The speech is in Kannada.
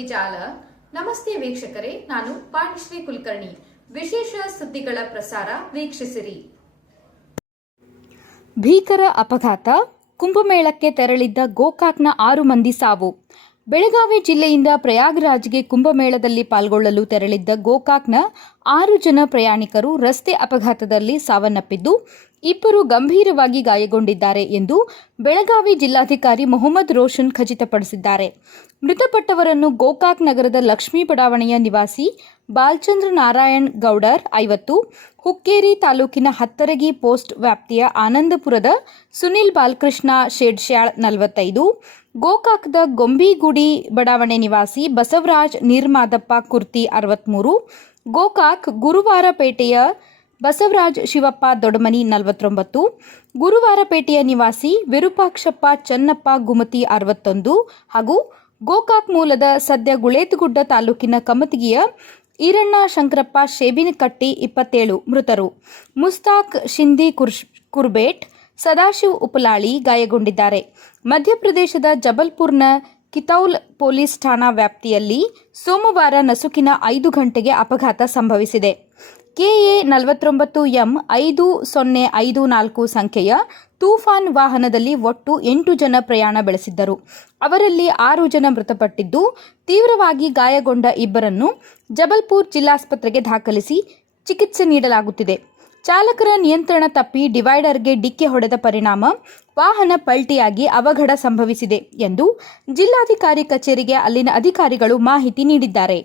ಸುದ್ದಿ ಜಾಲ. ನಮಸ್ತೆ ವೀಕ್ಷಕರೇ, ನಾನು ಪಾಣಿಶ್ರೀ ಕುಲಕರ್ಣಿ. ವಿಶೇಷ ಸುದ್ದಿಗಳ ಪ್ರಸಾರ ವೀಕ್ಷಿಸಿರಿ. ಭೀಕರ ಅಪಘಾತ. ಕುಂಭಮೇಳಕ್ಕೆ ತೆರಳಿದ್ದ ಗೋಕಾಕ್ನ 6 ಮಂದಿ ಸಾವು. ಬೆಳಗಾವಿ ಜಿಲ್ಲೆಯಿಂದ ಪ್ರಯಾಗ್ರಾಜ್ಗೆ ಕುಂಭಮೇಳದಲ್ಲಿ ಪಾಲ್ಗೊಳ್ಳಲು ತೆರಳಿದ್ದ ಗೋಕಾಕ್ನ 6 ಜನ ಪ್ರಯಾಣಿಕರು ರಸ್ತೆ ಅಪಘಾತದಲ್ಲಿ ಸಾವನ್ನಪ್ಪಿದ್ದು 2 ಗಂಭೀರವಾಗಿ ಗಾಯಗೊಂಡಿದ್ದಾರೆ ಎಂದು ಬೆಳಗಾವಿ ಜಿಲ್ಲಾಧಿಕಾರಿ ಮೊಹಮ್ಮದ್ ರೋಷನ್ ಖಚಿತಪಡಿಸಿದ್ದಾರೆ. ಮೃತಪಟ್ಟವರನ್ನು ಗೋಕಾಕ್ ನಗರದ ಲಕ್ಷ್ಮೀ ಬಡಾವಣೆಯ ನಿವಾಸಿ ಬಾಲಚಂದ್ರ ನಾರಾಯಣ್ ಗೌಡರ್ 50, ಹುಕ್ಕೇರಿ ತಾಲೂಕಿನ ಹತ್ತರಗಿ ಪೋಸ್ಟ್ ವ್ಯಾಪ್ತಿಯ ಆನಂದಪುರದ ಸುನಿಲ್ ಬಾಲಕೃಷ್ಣ ಶೇಡ್ಶ್ಯಾಳ್ 45, ಗೋಕಾಕ್ದ ಗೊಂಬಿಗುಡಿ ಬಡಾವಣೆ ನಿವಾಸಿ ಬಸವರಾಜ್ ನೀರ್ಮಾದಪ್ಪ ಕುರ್ತಿ 63, ಗೋಕಾಕ್ ಗುರುವಾರಪೇಟೆಯ ಬಸವರಾಜ್ ಶಿವಪ್ಪ ದೊಡಮನಿ 49, ಗುರುವಾರಪೇಟೆಯ ನಿವಾಸಿ ವಿರೂಪಾಕ್ಷಪ್ಪ ಚನ್ನಪ್ಪ ಗುಮತಿ 61 ಹಾಗೂ ಗೋಕಾಕ್ ಮೂಲದ ಸದ್ಯ ಗುಳೇತಗುಡ್ಡ ತಾಲೂಕಿನ ಕಮತಗಿಯ ಈರಣ್ಣ ಶಂಕರಪ್ಪ ಶೇಬಿನಕಟ್ಟಿ 27 ಮೃತರು. ಮುಸ್ತಾಕ್ ಶಿಂದಿ ಕುರ್ಬೇಟ್, ಸದಾಶಿವ್ ಉಪಲಾಳಿ ಗಾಯಗೊಂಡಿದ್ದಾರೆ. ಮಧ್ಯಪ್ರದೇಶದ ಜಬಲ್ಪುರ್ನ ಕಿತೌಲ್ ಪೊಲೀಸ್ ಠಾಣಾ ವ್ಯಾಪ್ತಿಯಲ್ಲಿ ಸೋಮವಾರ ನಸುಕಿನ 5 ಗಂಟೆಗೆ ಅಪಘಾತ ಸಂಭವಿಸಿದೆ. ಕೆಎ 49M 5054 ಸಂಖ್ಯೆಯ ತೂಫಾನ್ ವಾಹನದಲ್ಲಿ ಒಟ್ಟು 8 ಜನ ಪ್ರಯಾಣ ಬೆಳೆಸಿದ್ದರು. ಅವರಲ್ಲಿ 6 ಜನ ಮೃತಪಟ್ಟಿದ್ದು, ತೀವ್ರವಾಗಿ ಗಾಯಗೊಂಡ 2ರನ್ನು ಜಬಲ್ಪುರ್ ಜಿಲ್ಲಾಸ್ಪತ್ರೆಗೆ ದಾಖಲಿಸಿ ಚಿಕಿತ್ಸೆ ನೀಡಲಾಗುತ್ತಿದೆ. ಚಾಲಕರ ನಿಯಂತ್ರಣ ತಪ್ಪಿ ಡಿವೈಡರ್ಗೆ ಡಿಕ್ಕಿ ಹೊಡೆದ ಪರಿಣಾಮ ವಾಹನ ಪಲ್ಟಿಯಾಗಿ ಅವಘಡ ಸಂಭವಿಸಿದೆ ಎಂದು ಜಿಲ್ಲಾಧಿಕಾರಿ ಕಚೇರಿಗೆ ಅಲ್ಲಿನ ಅಧಿಕಾರಿಗಳು ಮಾಹಿತಿ ನೀಡಿದ್ದಾರೆ.